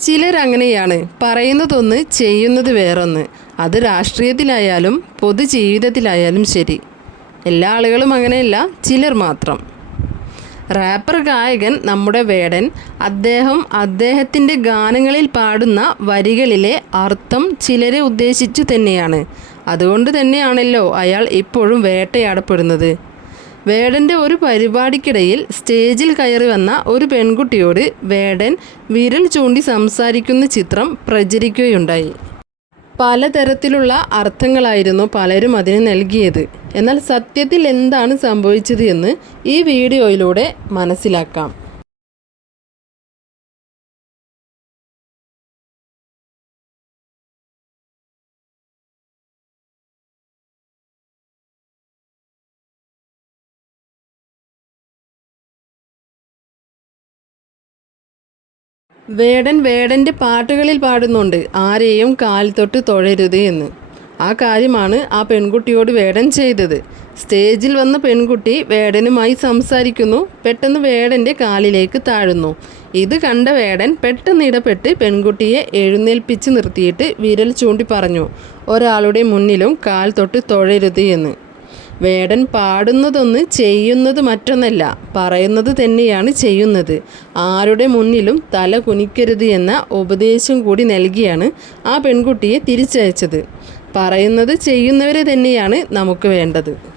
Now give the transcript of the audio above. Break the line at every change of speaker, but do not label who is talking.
ചിലരങ്ങനെയാണ് പറയുന്നതൊന്ന് ചെയ്യുന്നത് വേറൊന്ന്. അത് രാഷ്ട്രീയത്തിലായാലും പൊതുജീവിതത്തിലായാലും ശരി. എല്ലാ ആളുകളും അങ്ങനെയല്ല ചിലർ മാത്രം. റാപ്പർ ഗായകൻ നമ്മുടെ വേടൻ അദ്ദേഹം അദ്ദേഹത്തിന്റെ ഗാനങ്ങളിൽ പാടുന്ന വരികളിലെ അർത്ഥം ചിലരെ ഉദ്ദേശിച്ചു തന്നെയാണ്. അതുകൊണ്ട് തന്നെയാണല്ലോ അയാൾ ഇപ്പോഴും വേട്ടയാടപ്പെടുന്നത്. വേടന്റെ ഒരു പരിപാടിക്കിടയിൽ സ്റ്റേജിൽ കയറി വന്ന ഒരു പെൺകുട്ടിയോട് വേടൻ വിരൽ ചൂണ്ടി സംസാരിക്കുന്ന ചിത്രം പ്രചരിക്കുകയുണ്ടായി. പലതരത്തിലുള്ള അർത്ഥങ്ങളായിരുന്നു പലരും അതിന് നൽകിയത്. എന്നാൽ സത്യത്തിൽ എന്താണ് സംഭവിച്ചത് എന്ന് ഈ വീഡിയോയിലൂടെ മനസ്സിലാക്കാം. വേടൻ വേടന്റെ പാട്ടുകളിൽ പാടുന്നുണ്ട്. ആരെയും കാൽ തൊട്ട് തൊഴരുത് എന്ന്. ആ കാര്യമാണ് ആ പെൺകുട്ടിയോട് വേടൻ ചെയ്തത്. സ്റ്റേജിൽ വന്ന പെൺകുട്ടി വേടനുമായി സംസാരിക്കുന്നു. പെട്ടെന്ന് വേടന്റെ കാലിലേക്ക് താഴുന്നു. ഇത് കണ്ട വേടൻ പെട്ടെന്ന് ഇടപെട്ട് പെൺകുട്ടിയെ എഴുന്നേൽപ്പിച്ച് നിർത്തിയിട്ട് വിരൽ ചൂണ്ടി പറഞ്ഞു. ഒരാളുടെ മുന്നിലും കാൽ തൊട്ട് തൊഴരുത് എന്ന്. വേടൻ പാടുന്നതൊന്ന് ചെയ്യുന്നത് മറ്റൊന്നല്ല പറയുന്നത് തന്നെയാണ് ചെയ്യുന്നത്. ആരുടെ മുന്നിലും തല കുനിക്കരുത് എന്ന ഉപദേശം കൂടി നൽകിയാണ് ആ പെൺകുട്ടിയെ തിരിച്ചയച്ചത്. പറയുന്നത് ചെയ്യുന്നവരെ തന്നെയാണ് നമുക്ക് വേണ്ടത്.